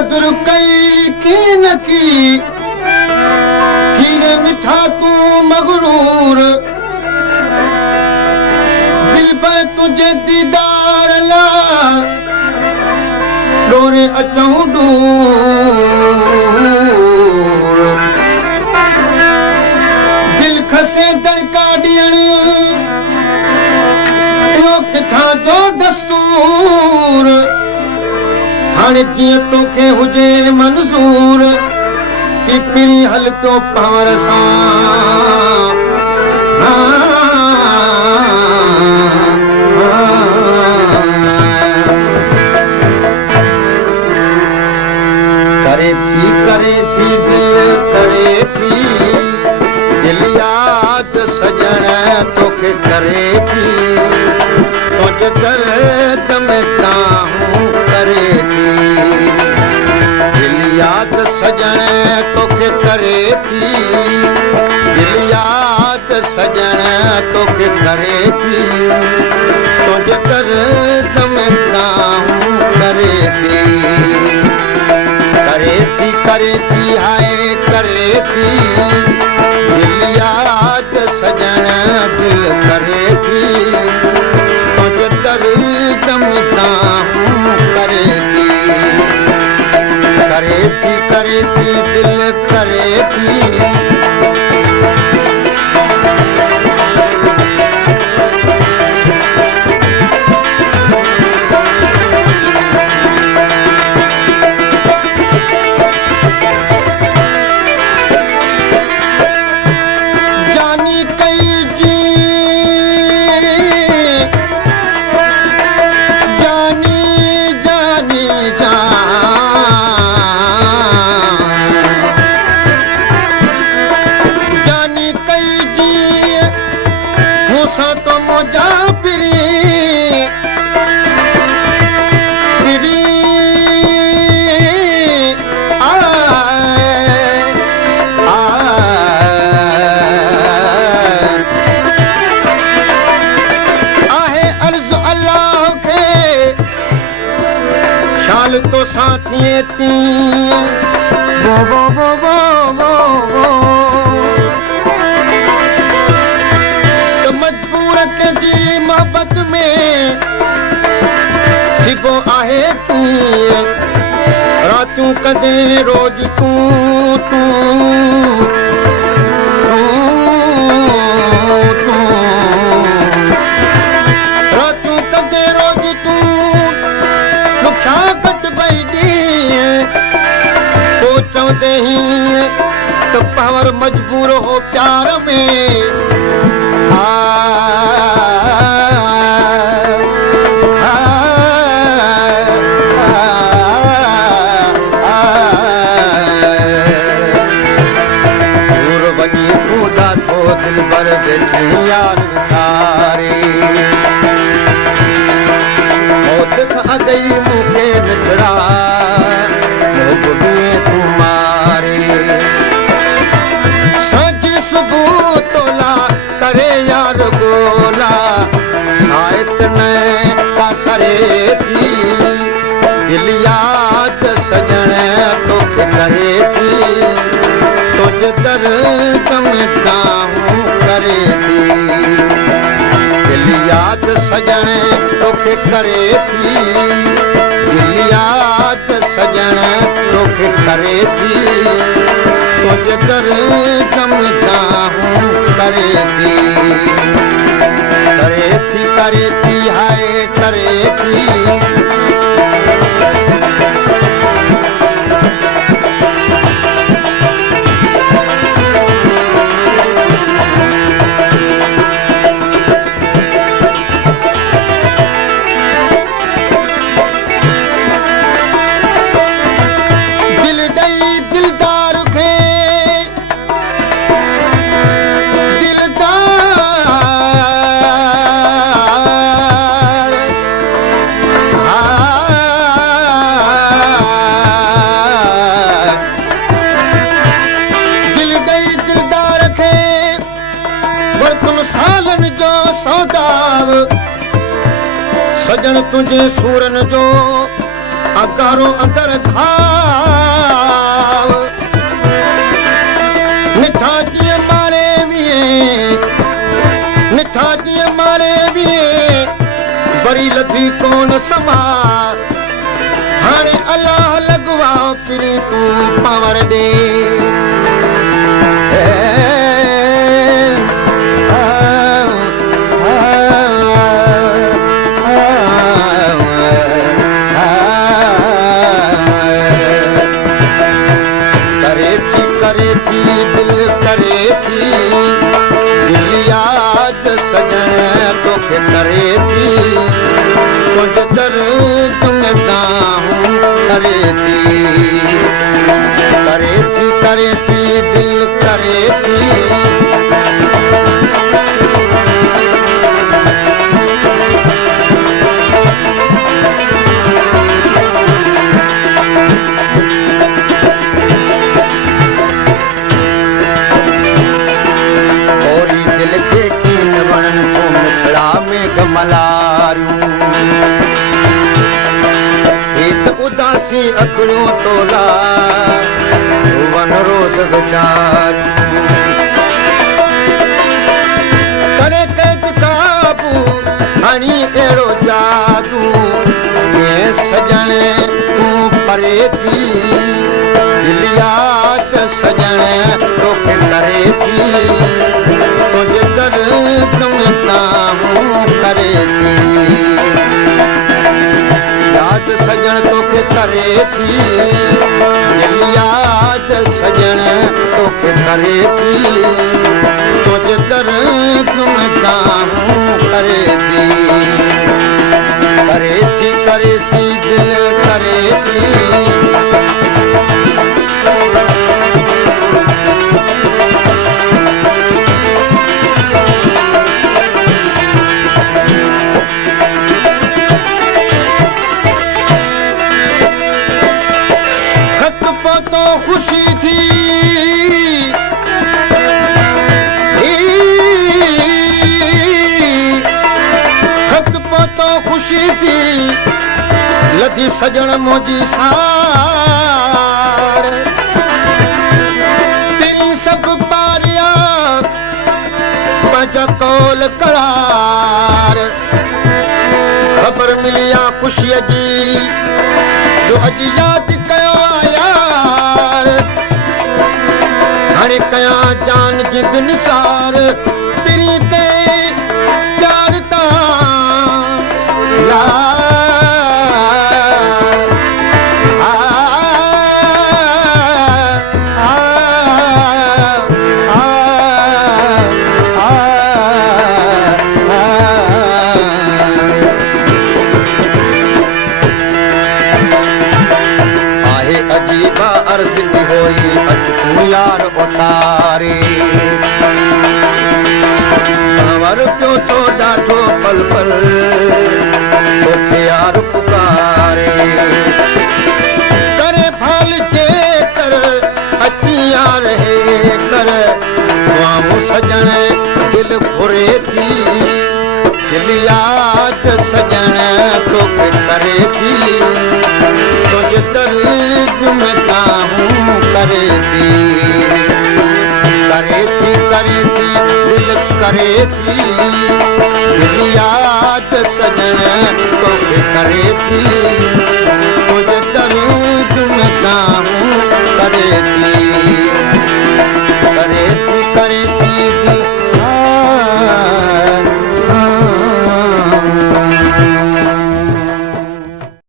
कदर कई की न की थीरे मिठा तू मगरूर दिल पर तुझे दीदार ला डोरे अचूं दूर दिल खसे दड़का ॾियण इहो किथां जो दस्तूर हाणे जीअं तोखे हुजे मंज़ूर की पिरी हल पियो पावर सां करे थी दिल याद सजण तोखे करे थी तुझ दर्द में ताहूं करे थी दिल याद सजण तोखे करे थी दिल याद सजण तोखे करे थी तुझ दर्द में ताहूं करे थी हाय करे थी दिल याद सजण दिल करे थी तुझ दर्द में ताहूं करे थी दिल करे थी तो साथिए ती तो मजबूर के जी मोहब्बत में थिबो आहे की रातूं कदे रोज तू रातूं कदे रोज तू लुख्या चौंदे ही तो पावर मजबूर हो प्यार में दूर वञी कूदा छो दिल भर बैठी यार सारे मौत खां गई मूंखे नचड़ा दिल याद सजण तोखे करे थी तुझ दर्द में ताहूं करे थी दिल याद सजण तोखे करे थी दिल याद सजण तोखे करे थी तुझ दर्द में ताहूं करे थी हाय करे थी सजन तुझे सूरन जो अकारो अंदर घा कोन समा हाणे अलाह लॻवा पिरी तूं पावर ॾे करे थी दिल करे थी दिल याद सजण तोखे करे थी कुझ दर्द में दाहूं करे थी दिल करे थी मलारियूं हित उदासी अखड़ियूं तोला वन रोज़ वीचारियूं करे कैद काबू हणी अहिड़ो जादू कीअं सजण तूं परे थी दिल याद सजण तोखे करे थी तुंहिंजे दर्द में ताहूं करे थी याद सजण तोखे करे थी दिल याद सजण तोखे करे थी तुंहिंजे दर्द में ताहूं करे थी दिल करे थी खुशी थी खत पतो खुशी थी लधी सजण मुंहिंजी सार तेरी सभु पारिया पंहिंजा कौल करार ख़बर मिली आहे ख़ुशीअ जी जो अॼु यादि कयो हाणे कयां जान जिद निसार पिरी ते प्यार तां ला अजीबा अर्ज़ की होई अच तूं यार उतारे कंवर पियो तो ॾाढो पल पल तोखे यार पुकारे करे भाल जे कर अची यार हे कर मां सजण दिल घुरे थी दिल याद सजण तोखे करे थी तुझे दर्द में ताहूं करे थी दिल करे थी दिल याद सजण तोखे करे थी तुझे दर्द में ताहूं करे थी